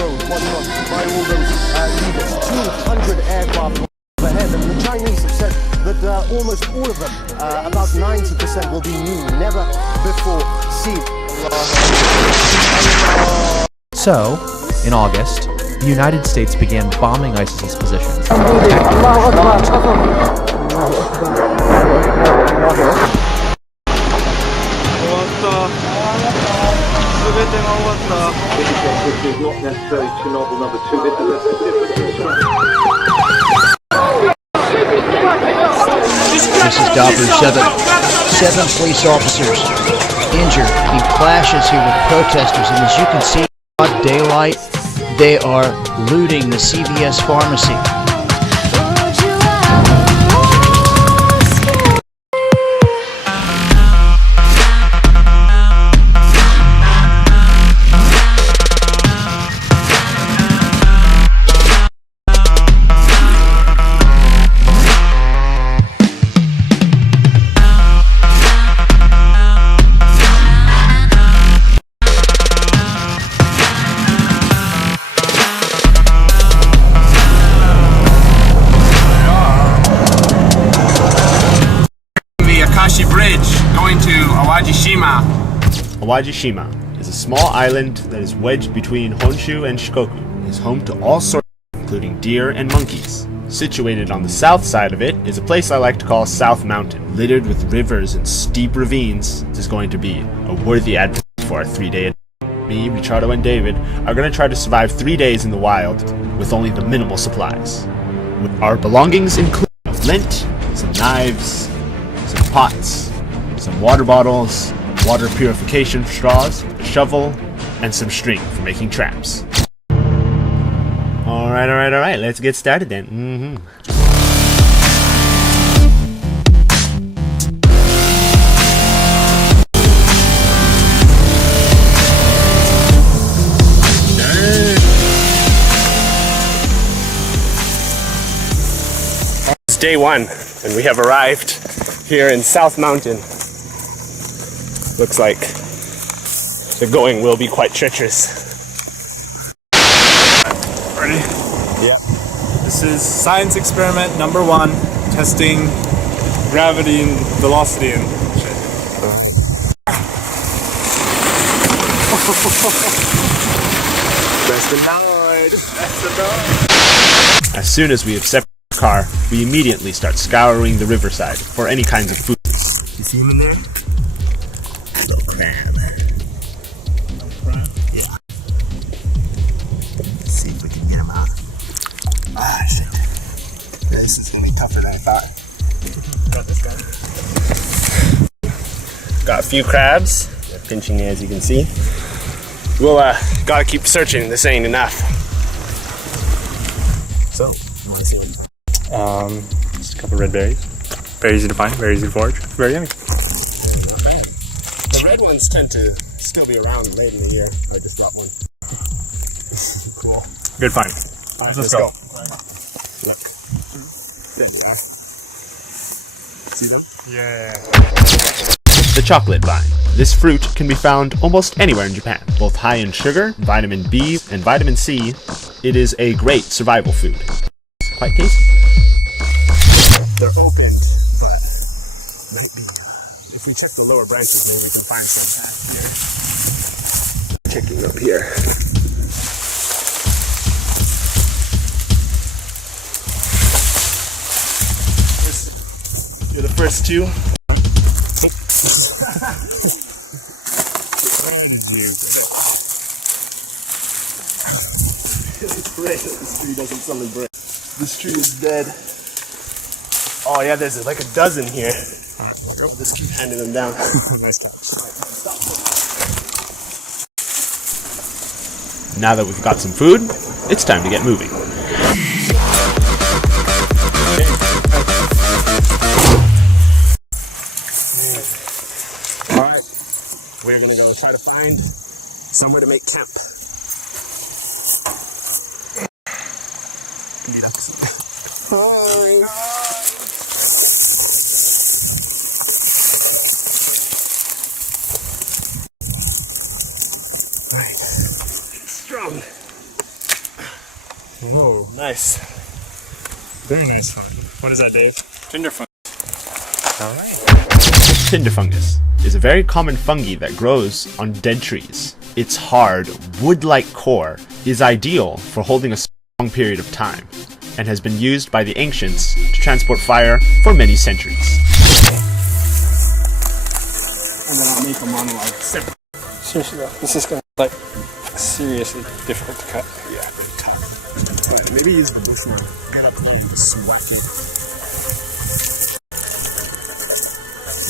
road, whatnot, by all those leaders. 200 aircraft overhead, and the Chinese have said that almost all of them, about 90%, will be new, never before seen. So, in August, the United States began bombing ISIS's positions. This is Doppler 7. 7 police officers injured in clashes here with protesters, and as you can see, broad daylight, they are looting the CVS pharmacy. Bridge going to Awajishima. Awajishima is a small island that is wedged between Honshu and Shikoku. It is home to all sorts, including deer and monkeys. Situated on the south side of it is a place I like to call South Mountain. Littered with rivers and steep ravines, it is going to be a worthy adventure for our 3-day adventure. Me, Richardo, and David are going to try to survive 3 days in the wild with only the minimal supplies. Our belongings include a flint, some knives, some pots, some water bottles, water purification straws, a shovel, and some string for making traps. Alright, let's get started then. It's day 1, and we have arrived here in South Mountain. Looks like the going will be quite treacherous. Ready? Yeah. This is science experiment number 1, testing gravity and velocity and shit. That's the noise. As soon as we have separated the car, we immediately start scouring the riverside for any kinds of food. You see him in there? Little crab. Yeah. Let's see if we can get him out. Ah, shit. This is gonna be tougher than I thought. Got this guy. Got a few crabs. They're pinching as you can see. We'll gotta keep searching. This ain't enough. So, you wanna see what? Just a couple red berries. Very easy to find, very easy to forage, very yummy. Not bad. The red ones tend to still be around late in the year. I just got one. Cool. Good find. All right, Let's go. go. Look. There you are. See them? Yeah. The chocolate vine. This fruit can be found almost anywhere in Japan. Both high in sugar, vitamin B, and vitamin C, it is a great survival food. It's quite tasty. They're open, but might be. If we check the lower branches, maybe we can find some here. Checking up here. You're the first two. Where did you go? Great. This tree doesn't suddenly break. This tree is dead. Oh yeah, there's like a dozen here. Just keep handing them down. Nice catch. Now that we've got some food, it's time to get moving. Alright, we're gonna go try to find somewhere to make camp. Meet up. Right. Strong. Whoa. Nice. Very nice fungi. What is that, Dave? Tinder fungi. Tinder fungus is a very common fungi that grows on dead trees. Its hard, wood-like core is ideal for holding a long period of time, and has been used by the ancients to transport fire for many centuries. And then I'll make a monologue separate. Seriously though, this is gonna be like seriously difficult to cut. Yeah, pretty tough. But maybe use the bushman. Get up there and swat it.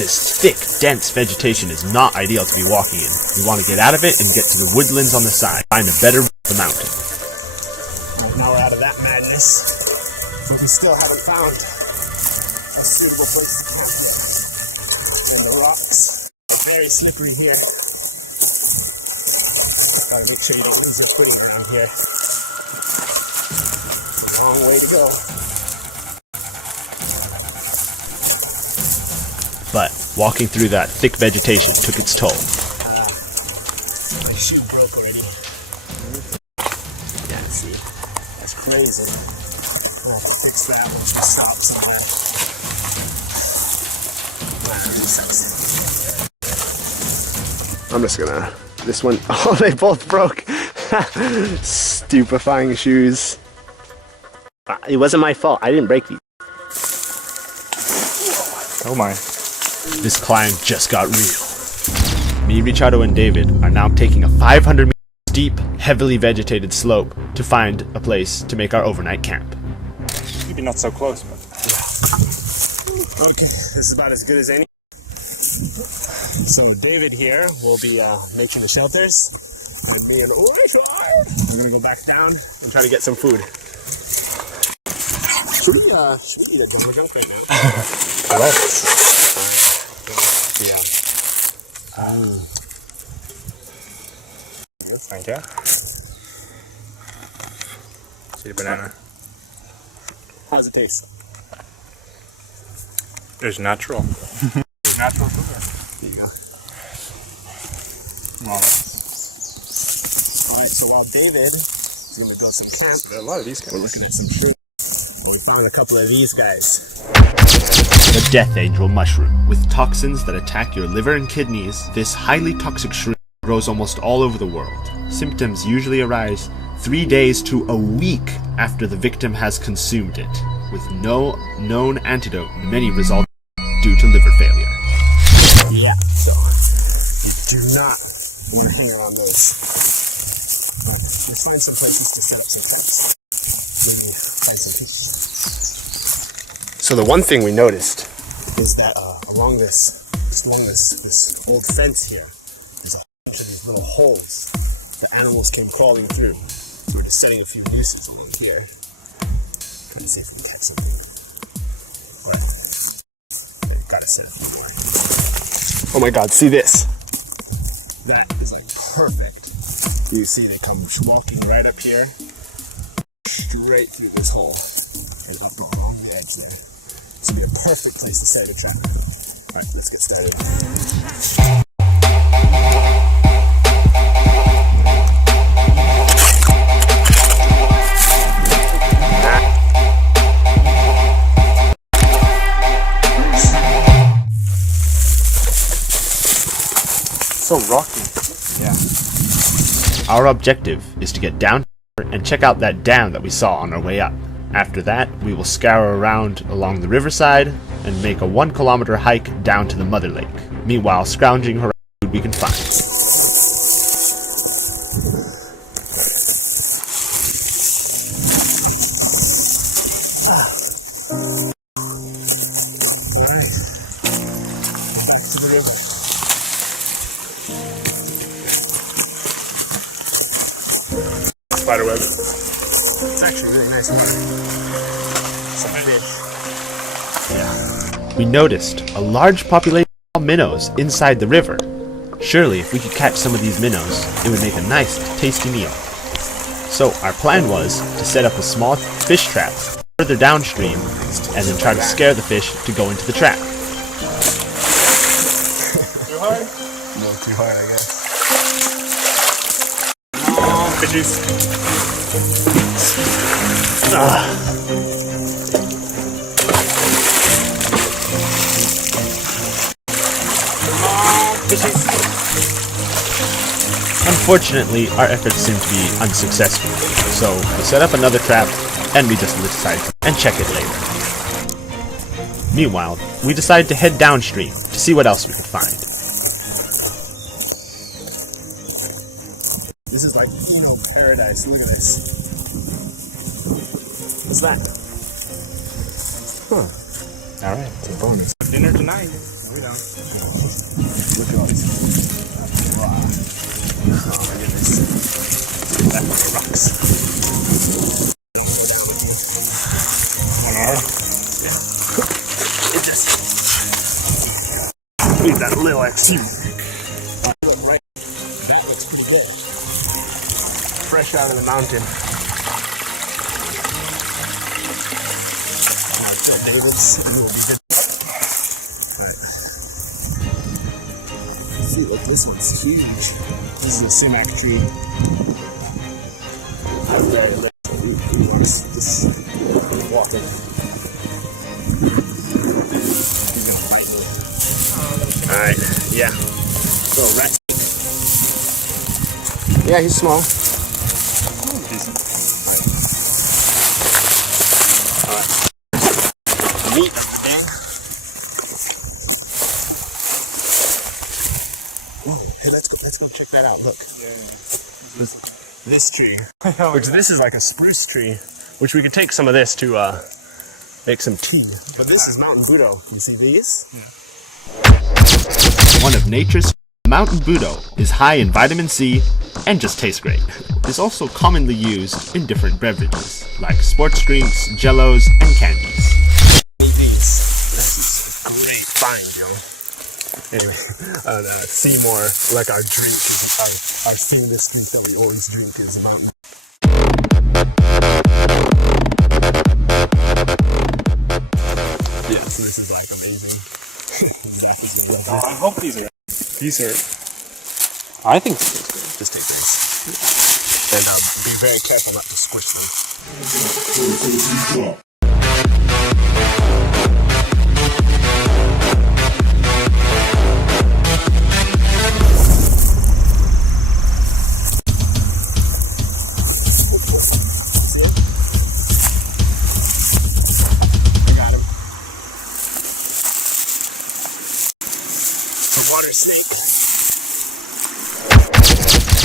This thick, dense vegetation is not ideal to be walking in. We want to get out of it and get to the woodlands on the side, find a better route to the mountain. Right now we're out of that madness. We still haven't found a suitable place to camp yet. And the rocks are very slippery here. Gotta make sure you don't lose your footing around here. Long way to go. But walking through that thick vegetation took its toll. My shoe broke already. Yeah, see, that's crazy. We'll have to fix that once we stop some of that. I'm just gonna. This one, oh, they both broke. Stupefying shoes. It wasn't my fault. I didn't break these. Oh my. This climb just got real. Me, Richardo, and David are now taking a 500 meter steep, heavily vegetated slope to find a place to make our overnight camp. Maybe not so close, but Okay, this is about as good as any. So David here will be making the shelters, and me and I'm gonna go back down and try to get some food. Should we eat a jumbo junk right now? Yeah. thank you. See the banana. How's it taste? It's natural. It's natural sugar. There you go. Alright, so while David is gonna go some camp, There are a lot of these guys. we're looking at some shrimp. We found a couple of these guys. The Death Angel mushroom. With toxins that attack your liver and kidneys, this highly toxic shroom grows almost all over the world. Symptoms usually arise 3 days to a week after the victim has consumed it, with no known antidote, many result due to liver failure. Yeah, so you do not want to hang around those. Let's find some places to set up some tents. Find some pictures. So the one thing we noticed is that along this old fence here, there's a bunch of these little holes that animals came crawling through. So we're just setting a few nooses along here, trying to see if we can catch some. But gotta set it away. Oh my God! See this? That is like perfect. You see, they come walking right up here, straight through this hole, and up along the edge there. This would be a perfect place to set a trap. All right, let's get started. So rocky. Yeah. Our objective is to get down and check out that dam that we saw on our way up. After that, we will scour around along the riverside and make a 1 kilometer hike down to the mother lake, meanwhile scrounging around food we can find. Alright, back to the river. Spider web. It's actually really nice water. Some fish. We noticed a large population of minnows inside the river. Surely, if we could catch some of these minnows, it would make a nice, tasty meal. So, our plan was to set up a small fish trap further downstream and then try to scare the fish to go into the trap. Too hard? No, too hard, I guess. Fishies. Unfortunately, our efforts seem to be unsuccessful, so we set up another trap, and we just decide and check it later. Meanwhile, we decide to head downstream to see what else we could find. This is like, paradise. Look at this. What's that? Huh. Alright, it's a bonus. Dinner tonight. We don't. Look at all this. Wow. Oh my goodness. That rocks. It just... Look at that little XT. Right. That looks pretty good. Fresh out of the mountain. Now, Phil Davis, you will be good. But, see, look, this one's huge. This is a sumac tree. Out there, we want to just walk in. He's gonna bite me. Alright, yeah. So, rat. Yeah, he's small. Alright. Meat of the thing. Hey, let's go check that out. Look. This tree. Which this is like a spruce tree. Which we could take some of this to make some tea. But this is Mountain Budo. You see these? One of nature's Mountain Budo is high in vitamin C and just tastes great. It's also commonly used in different beverages, like sports drinks, jellos, and candies. Need these. This is a great find, yo. Anyway, Seymour, like our drink, is our seamless drink that we always drink is Mountain. Yeah, so this is like amazing. Zach is gonna love this. I hope these are. I think so. Just take these. And be very careful not to squish them. Water snake.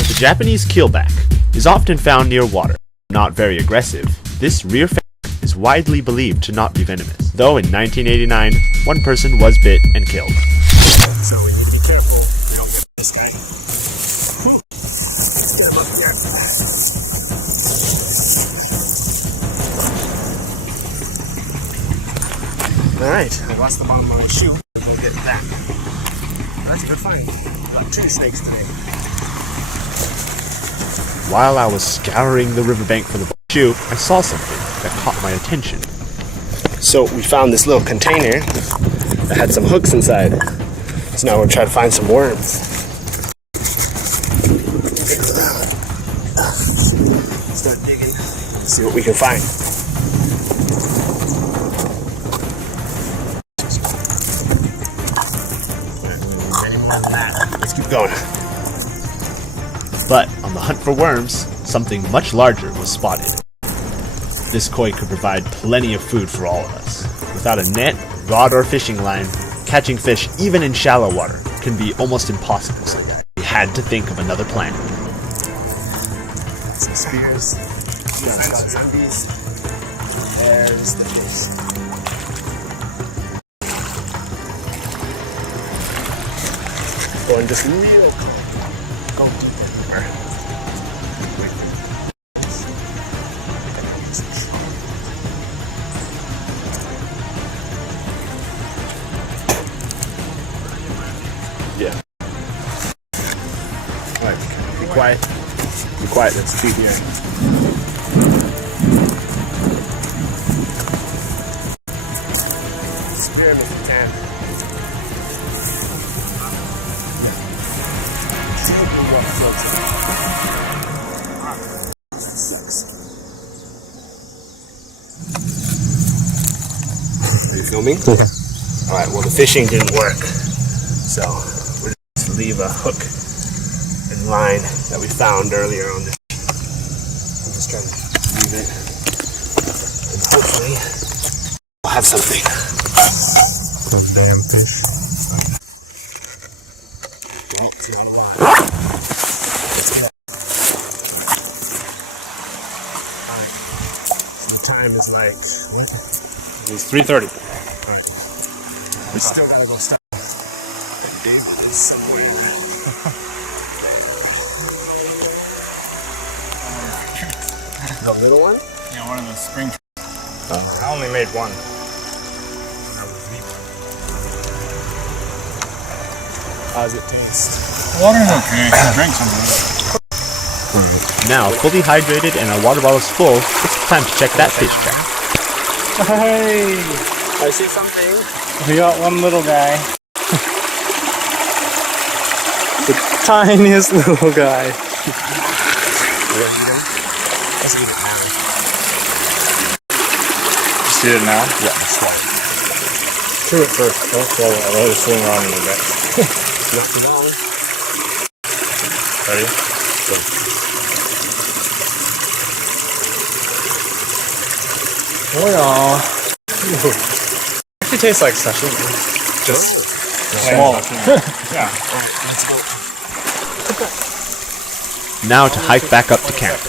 The Japanese keelback is often found near water. Not very aggressive, this rear fang is widely believed to not be venomous, though in 1989, one person was bit and killed. So we need to be careful we don't get this guy. Let's get him up here. Alright, I lost the bottom of my shoe. I'll get it back. That's a good find. Got 2 snakes today. While I was scouring the riverbank for the shoe, I saw something that caught my attention. So we found this little container that had some hooks inside. So now we're trying to find some worms. Start digging. See what we can find. Let's keep going. But on the hunt for worms, something much larger was spotted. This koi could provide plenty of food for all of us. Without a net, rod, or fishing line, catching fish even in shallow water can be almost impossible sometimes. We had to think of another plan. Some spears. Zombies. There's the fish. Going just real cold. Go deeper. Yeah. Alright, be quiet. Be quiet, let's shoot here. Experiment if you can. See what floats in. filming? Okay. Alright, well the fishing didn't work. So we're just gonna leave a hook and line that we found earlier on this. I'm just trying to leave it. And hopefully we'll have something. Some damn fish. Well, it's not alive. Alright. So the time is like, what? It's 3:30. Alright. We still gotta go stop. There's somewhere in that. The little one? Yeah, one of the spring. I only made one. How's it taste? Water's okay. Drink some of it. Now, fully hydrated and our water bottles full, it's time to check that fish trap. Hey! I see something. We got one little guy. The tiniest little guy. Let's eat it now. You see it now? Yeah, let's try it. Chew it first. Don't swallow it. I'll let it swing around a little bit. Not too long. Ready? Go. Oh yeah. Actually tastes like sashimi. Just small. Yeah. Alright, let's go. Now to hike back up to camp.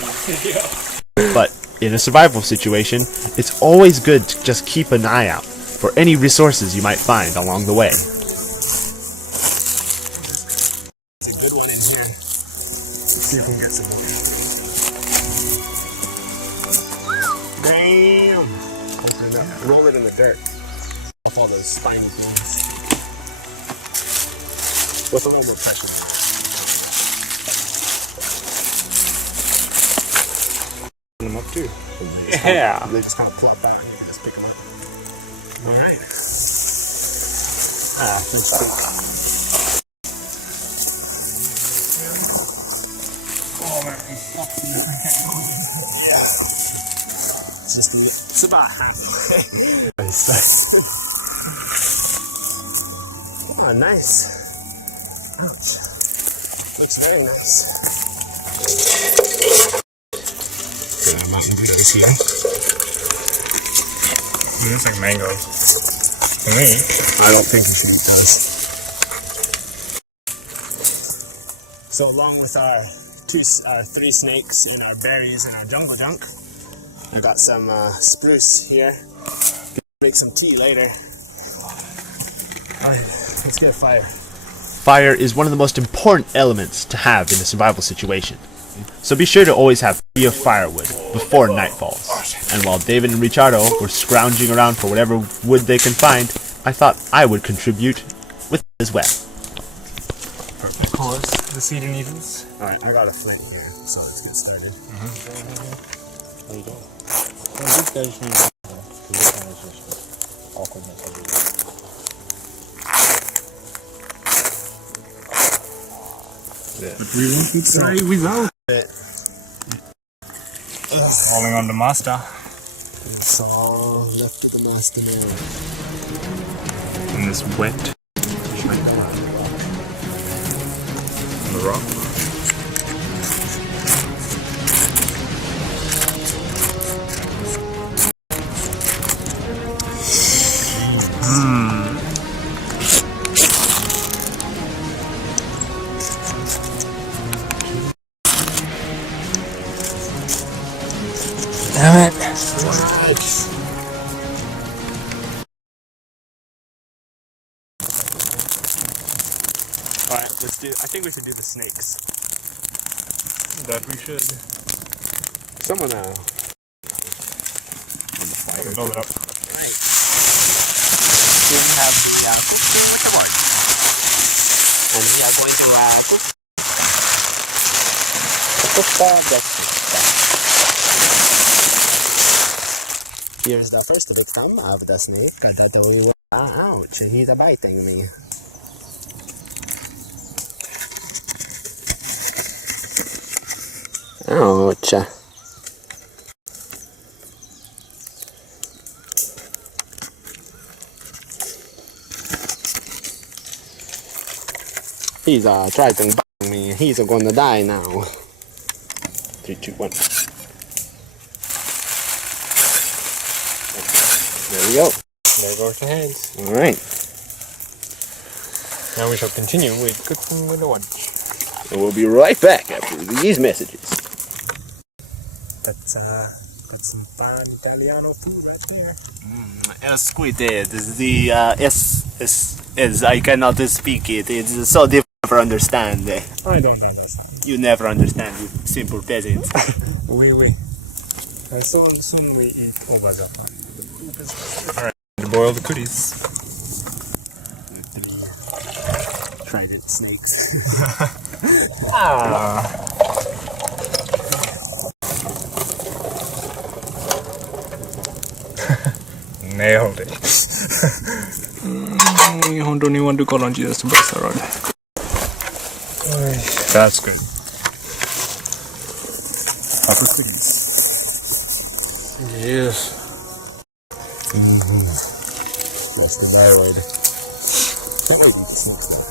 But in a survival situation, it's always good to just keep an eye out for any resources you might find along the way. It's a good one in here. Let's see if we can get some more. Damn! Open it up. Roll it in the dirt. Off all those spiny things. With a little more pressure. Them up too. Yeah. They just kind of plop out and you can just pick them up. Alright. Ah, that's good. Yeah. It's about halfway. Nice. Oh, nice. Ouch. Looks very nice. It's like mangoes. To me. I don't think it does. So along with our three snakes and our berries and our jungle junk, I got some spruce here. Gonna make some tea later. Alright, let's get a fire. Fire is one of the most important elements to have in a survival situation. So be sure to always have plenty of firewood before night falls. And while David and Richardo were scrounging around for whatever wood they can find, I thought I would contribute with it as well. Of course, the cedar needles. Alright, I got a flint here, so let's get started. There you go. These guys need awkwardness everywhere. But we won't be try without it. falling on the master. It's all left to the master man. In this wet on the rock. Damn it. Alright, let's do. I think we should do the snakes. That we should. Someone on the fire. Build it up. We have the cooking with the one. And we are going to cook. Here's the first victim of the snake. Ouch, he's biting me. Ouch. He's tried to bang me. He's gonna die now. 3, 2, 1. There we go. There goes the hands. All right. Now we shall continue with cooking with the lunch. And we'll be right back after these messages. That's some fine Italiano food right there. Esquite. The is I cannot speak it. It's so difficult to understand. I don't understand. You never understand, you simple peasants. Oui. And soon we eat over the Alright, to boil the cookies. trident snakes. Nailed it. 本当にwant to call on Jesus to bless the Lord. That's good. Upper cookies. Yes. That's the thyroid. Can't really eat the snakes though.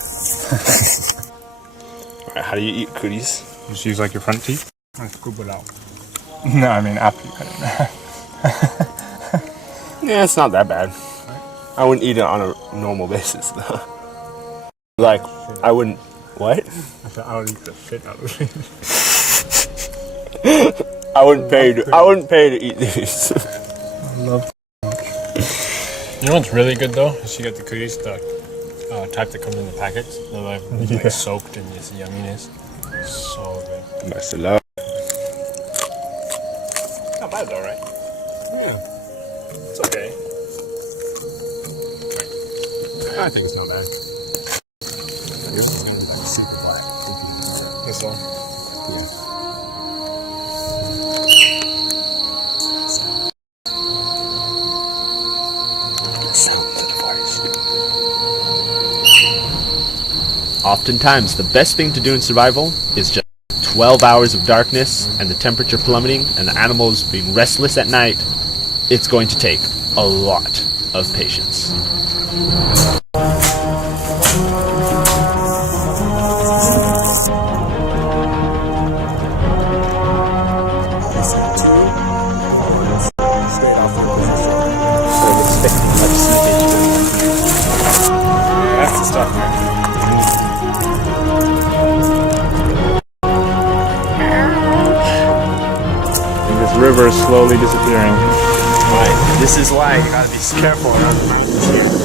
Alright, how do you eat cookies? Just use like your front teeth? And scoop it out. No, I mean after you cut it. Yeah, it's not that bad. I wouldn't eat it on a normal basis though. Like, I wouldn't. What? I said I would eat the shit out of it. I wouldn't pay to eat these. I love. You know what's really good though? Is you get the cookies, the type that comes in the packets. They're like soaked in this yumminess. So good. Mess it up. Not bad though, right? Yeah, It's okay. I think it's not bad. This is gonna be like super black. This one. Yeah. Sounds of the forest. Oftentimes, the best thing to do in survival is just 12 hours of darkness and the temperature plummeting and the animals being restless at night. It's going to take a lot of patience. That's the stuff, man. And this river is slowly disappearing. Right. This is why you gotta be careful around the mountains here.